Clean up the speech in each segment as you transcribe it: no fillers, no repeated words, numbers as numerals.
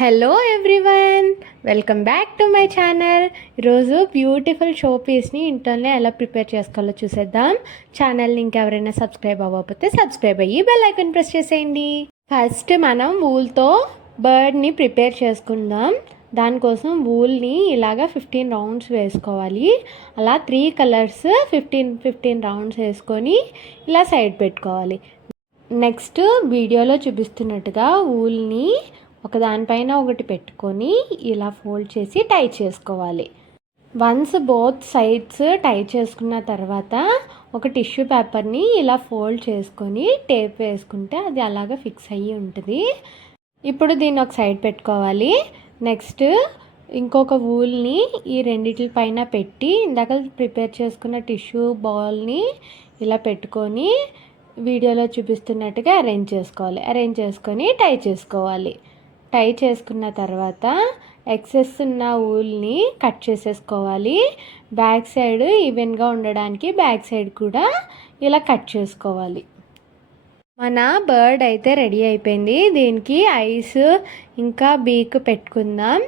Hello everyone, welcome back to my channel. ఈరోజు beautiful show పీస్ని ఇంట్లోనే ఎలా ప్రిపేర్ చేసుకోవాలో చూసేద్దాం. ఛానల్ని ఇంకెవరైనా సబ్స్క్రైబ్ అవ్వకపోతే సబ్స్క్రైబ్ అయ్యి బెల్ ఐకాన్ ప్రెస్ చేసేయండి. ఫస్ట్ మనం వూల్తో బర్డ్ని ప్రిపేర్ చేసుకుందాం. దానికోసం వూల్ని ఇలాగా 15 రౌండ్స్ వేసుకోవాలి. అలా 3 కలర్స్ 15 రౌండ్స్ వేసుకొని ఇలా సైడ్ పెట్టుకోవాలి. నెక్స్ట్ వీడియోలో చూపిస్తున్నట్టుగా వూల్ని ఒకదానిపైన ఒకటి పెట్టుకొని ఇలా ఫోల్డ్ చేసి టై చేసుకోవాలి. వన్స్ బోత్ సైడ్స్ టై చేసుకున్న తర్వాత ఒక టిష్యూ పేపర్ని ఇలా ఫోల్డ్ చేసుకొని టేప్ వేసుకుంటే అది అలాగా ఫిక్స్ అయ్యి ఉంటుంది. ఇప్పుడు దీన్ని ఒక సైడ్ పెట్టుకోవాలి. నెక్స్ట్ ఇంకొక వూల్ని ఈ రెండిటి పైన పెట్టి ఇందాక ప్రిపేర్ చేసుకున్న టిష్యూ బాల్ని ఇలా పెట్టుకొని వీడియోలో చూపిస్తున్నట్టుగా అరేంజ్ చేసుకోవాలి. అరేంజ్ చేసుకొని టై చేసుకోవాలి. టై చేసుకున్న తర్వాత ఎక్సెస్ ఉన్న వూల్ని కట్ చేసేసుకోవాలి. బ్యాక్ సైడ్ ఈవెన్గా ఉండడానికి బ్యాక్ సైడ్ కూడా ఇలా కట్ చేసుకోవాలి. మన బర్డ్ అయితే రెడీ అయిపోయింది. దీనికి ఐస్ ఇంకా బీక్ పెట్టుకుందాం.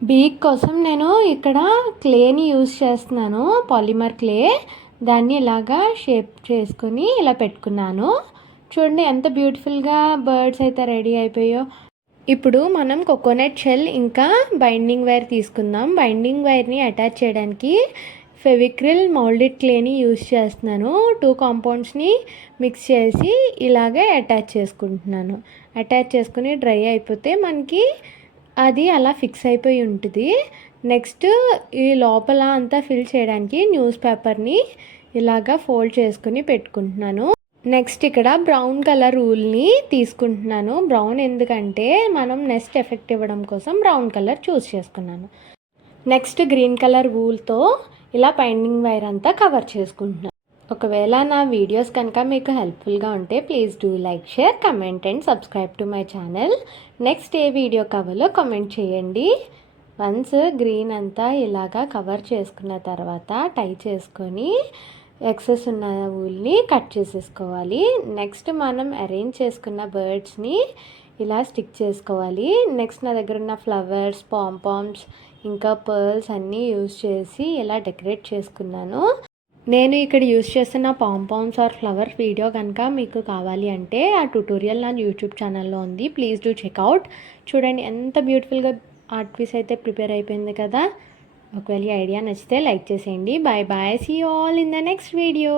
బీక్ కోసం నేను ఇక్కడ క్లేని యూజ్ చేస్తున్నాను, పాలిమర్ క్లే. దాన్ని ఇలాగా షేప్ చేసుకొని ఇలా పెట్టుకున్నాను. చూడండి ఎంత బ్యూటిఫుల్గా బర్డ్స్ అయితే రెడీ అయిపోయాయో. ఇప్పుడు మనం కోకోనట్ షెల్ ఇంకా బైండింగ్ వైర్ తీసుకుందాం. బైండింగ్ వైర్ని అటాచ్ చేయడానికి ఫెవిక్రిల్ మౌల్డెడ్ క్లేని యూజ్ చేస్తున్నాను. 2 కాంపౌండ్స్ని మిక్స్ చేసి ఇలాగే అటాచ్ చేసుకుంటున్నాను. అటాచ్ చేసుకుని డ్రై అయిపోతే మనకి అది అలా ఫిక్స్ అయిపోయి ఉంటుంది. నెక్స్ట్ ఈ లోపల అంతా ఫిల్ చేయడానికి న్యూస్ పేపర్ని ఇలాగా ఫోల్డ్ చేసుకుని పెట్టుకుంటున్నాను. నెక్స్ట్ ఇక్కడ బ్రౌన్ కలర్ వూల్ని తీసుకుంటున్నాను. బ్రౌన్ ఎందుకంటే మనం నెస్ట్ ఎఫెక్ట్ ఇవ్వడం కోసం బ్రౌన్ కలర్ చూస్ చేసుకున్నాను. నెక్స్ట్ గ్రీన్ కలర్ వూల్తో ఇలా బైండింగ్ వైర్ అంతా కవర్ చేసుకుంటున్నాను. ఒకవేళ నా వీడియోస్ కనుక మీకు హెల్ప్ఫుల్గా ఉంటే please do like, share, comment and subscribe to my channel. Next A video కావాలో కమెంట్ చేయండి. వన్స్ గ్రీన్ అంతా ఇలాగా కవర్ చేసుకున్న తర్వాత టై చేసుకొని ఎక్సెస్ ఉన్న వూల్ని కట్ చేసేసుకోవాలి. నెక్స్ట్ మనం అరేంజ్ చేసుకున్న బర్డ్స్ని ఇలా స్టిక్ చేసుకోవాలి. నెక్స్ట్ నా దగ్గర ఉన్న ఫ్లవర్స్, పాంపామ్స్ ఇంకా పర్ల్స్ అన్నీ యూజ్ చేసి ఇలా డెకరేట్ చేసుకున్నాను. నేను ఇక్కడ యూజ్ చేస్తున్న పాంపామ్స్ ఆర్ ఫ్లవర్ వీడియో కనుక మీకు కావాలి అంటే ఆ ట్యూటోరియల్ నా యూట్యూబ్ ఛానల్లో ఉంది. Please do checkout. చూడండి ఎంత బ్యూటిఫుల్గా ఆర్ట్ పీస్ అయితే ప్రిపేర్ అయిపోయింది కదా. ఒకవేళ ఈ ఐడియా నచ్చితే లైక్ చేసేయండి. Bye bye, see you all in the next video.